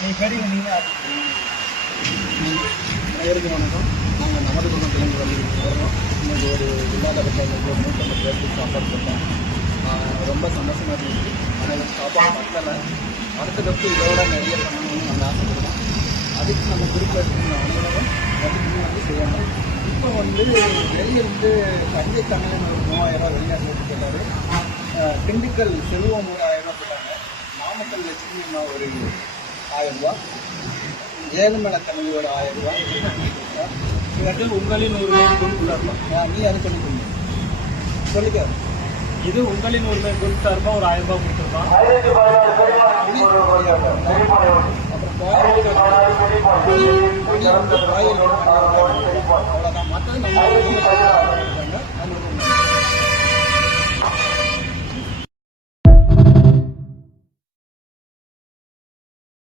அனைவருக்கும் வணக்கம். நாங்கள் நமது குடும்பத்திலேருந்து வரோம். இன்னைக்கு ஒரு இல்லாத பட்சத்தில் ஒரு 150 பேருக்கு சாப்பாடு போட்டோம். ரொம்ப சந்தோஷமாக இருந்துச்சு. ஆனால் சாப்பாடு பத்தலை. அடுத்த கப்பு இதோட நிறைய பண்ணணும்னு நாங்கள் ஆசைப்படுறோம். அதுக்கு நம்ம குறிப்பிட்ட அனைவரும் வந்து செய்யணும். இப்போ வெளியே தஞ்சை கண்ணன் ஒரு 3000 வெளிநாட்டில் கேட்டார். திண்டுக்கல் செல்வம் 3000 போட்டாங்க. நாமக்கல் லட்சுமி அம்மா ஒரு 1000 ரூபா. ஏழுமலை தமிழ் ஒரு 1000 ரூபா. இது உங்களின் உரிமை கொடுத்துருப்பா. நீ அது சொல்லி சொல்லிக்க. இது உங்களின் உரிமை கொடுத்தாருப்பா. ஒரு 1000 ரூபாய் கொடுத்துருப்பான். அப்புறம் அவ்வளோதான். மற்றது நம்ம